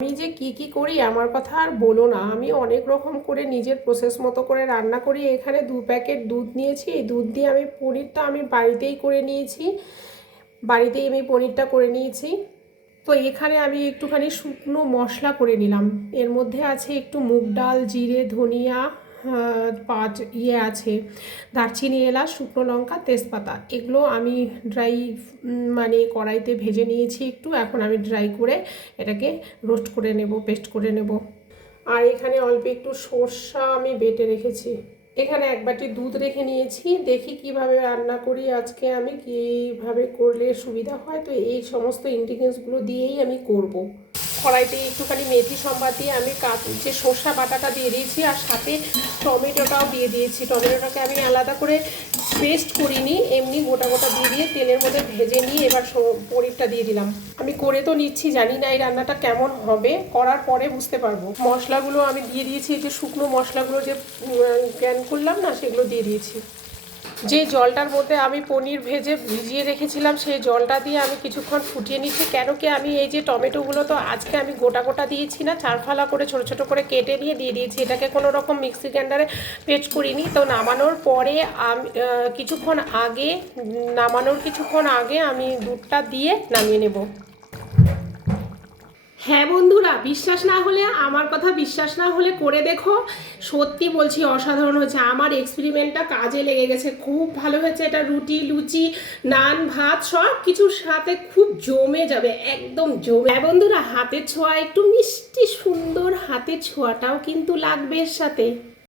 আমি যে কি করি আমার কথা আর বলো না। আমি অনেক রকম করে নিজের প্রসেস মতো করে রান্না করি। এখানে 2 প্যাকেট দুধ নিয়েছি। এই দুধ দিয়ে আমি পনিরটা আমি বাড়িতেই করে নিয়েছি, বাড়িতেই আমি পনিরটা করে নিয়েছি। তো এখানে আমি একটুখানি শুকনো মশলা করে নিলাম। এর মধ্যে আছে একটু মুগ ডাল, জিরে, ধনিয়া, পাঁচ আছে দারচিনি, এলাচ, শুকনো লঙ্কা, তেজপাতা। এগুলো আমি ড্রাই মানে কড়াইতে ভেজে নিয়েছি একটু। এখন আমি ড্রাই করে এটাকে রোস্ট করে নেব, পেস্ট করে নেব। আর এখানে অল্প একটু সর্ষা আমি বেটে রেখেছি। এখানে 1 বাটি দুধ রেখে নিয়েছি। দেখি কিভাবে রান্না করি আজকে, আমি কিভাবে করলে সুবিধা হয়। তো এই সমস্ত ইনগ্রিডিয়েন্টসগুলো দিয়েই আমি করব। কড়াইতে একটুখানি মেথি সম্বাদ দিয়ে আমি যে সর্ষা বাটাটা দিয়ে দিয়েছি, আর সাথে টমেটোটাও দিয়ে দিয়েছি। টমেটোটাকে আমি আলাদা করে পেস্ট করিনি, এমনি গোটা গোটা দিয়ে তেলের মধ্যে ভেজে নিয়ে এবার পনিরটা দিয়ে দিলাম। আমি করে তো নিচ্ছি, জানি না এই রান্নাটা কেমন হবে, করার পরে বুঝতে পারবো। মশলাগুলো আমি দিয়ে দিয়েছি, যে শুকনো মশলাগুলো যে গ্রাইন্ড করলাম না, সেগুলো দিয়ে দিয়েছি। যে জলটার মধ্যে আমি পনির ভিজিয়ে রেখেছিলাম, সেই জলটা দিয়ে আমি কিছুক্ষণ ফুটিয়ে নিচ্ছি। কেন কি আমি এই যে টমেটোগুলো তো আজকে আমি গোটা গোটা দিয়েছি না, চারফালা করে ছোট ছোট করে কেটে নিয়ে দিয়ে দিয়েছি। এটাকে কোনো রকম মিক্সি গ্রাইন্ডারে পেস্ট করিনি। তো নামানোর পরে আমি কিছুক্ষণ আগে আমি দুধটা দিয়ে নামিয়ে নেব। হ্যাঁ বন্ধুরা, বিশ্বাস না হলে, আমার কথা বিশ্বাস না হলে করে দেখো। সত্যি বলছি, অসাধারণ হয়েছে। আমার এক্সপেরিমেন্টটা কাজে লেগে গেছে, খুব ভালো হয়েছে। এটা রুটি, লুচি, নান, ভাত সব কিছুর সাথে খুব জমে যাবে, একদম জমে। হ্যাঁ বন্ধুরা, হাতের ছোঁয়া, একটু মিষ্টি সুন্দর হাতের ছোঁয়াটাও কিন্তু লাগবে এর সাথে।